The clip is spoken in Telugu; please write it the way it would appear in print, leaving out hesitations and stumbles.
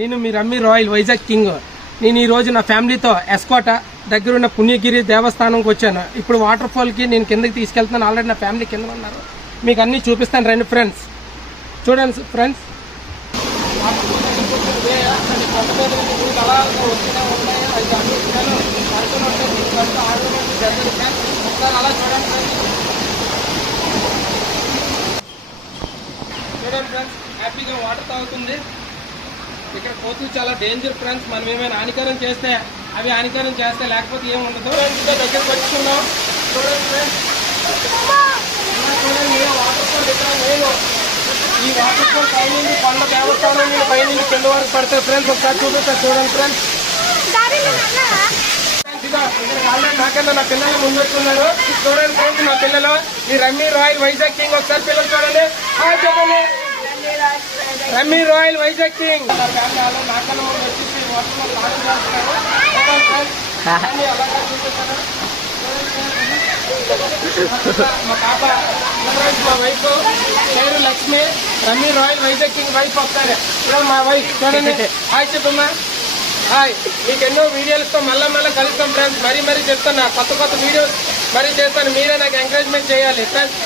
నేను మీ రమ్మీ రాయల్ వైజాగ్ కింగ్. నేను ఈ రోజు నా ఫ్యామిలీతో ఎస్కోట దగ్గరున్న పుణ్యగిరి దేవస్థానంకి వచ్చాను. ఇప్పుడు వాటర్ ఫాల్కి నేను కిందకి తీసుకెళ్తున్నాను. ఆల్రెడీ నా ఫ్యామిలీ కింద ఉన్నారు. మీకు అన్నీ చూపిస్తాను రండి ఫ్రెండ్స్. చూడండి ఫ్రెండ్స్, అలా చూడండి ఫ్రెండ్స్, హ్యాపీగా వాటర్ తాగుతుంది. ఇక్కడ కోతులు చాలా డేంజర్ ఫ్రెండ్స్. మనం ఏమైనా హానికరం చేస్తే అవి హానికరం చేస్తే, లేకపోతే ఏమి ఉండదు. ఇంకా దగ్గరకు వచ్చుకున్నాం. చూడండి ఫ్రెండ్స్, చూడండి వాటర్ ఫాల్ ఇక్కడ నేను ఈ వాటర్ ఫాల్ పైనుండి కొండ దేవస్థానం మీద పైనుండి కింద వరకు పడతాయి ఫ్రెండ్స్. ఒకసారి చూపిస్తారు చూడండి ఫ్రెండ్స్. ఆల్రెడీ నాకన్నా నా పిల్లలు ముందొచ్చున్నారు. చూడండి ఫ్రెండ్స్, నా పిల్లలు ఈ రమ్మీ రాయల్ వైజాగ్ కింగ్. ఒకసారి పిల్లలు చూడండి, చెప్పండి. Rummy royal Vizag king. నాకన్నా ముందు వచ్చేసి మా పాప మా వైఫ్ పేరు Lakshmi. Rummy royal Vizag king wife. ఒకసారి మా వైఫ్ చూడండి. హాయ్ చెప్పమ్మా. హాయ్. మీకు ఎన్నో వీడియోలతో మళ్ళీ కలుస్తాం ఫ్రెండ్స్. మరీ చెప్తాను, కొత్త వీడియోస్ మరీ చేస్తాను. మీరే నాకు ఎంకరేజ్మెంట్ చేయాలి ఫ్రెండ్స్.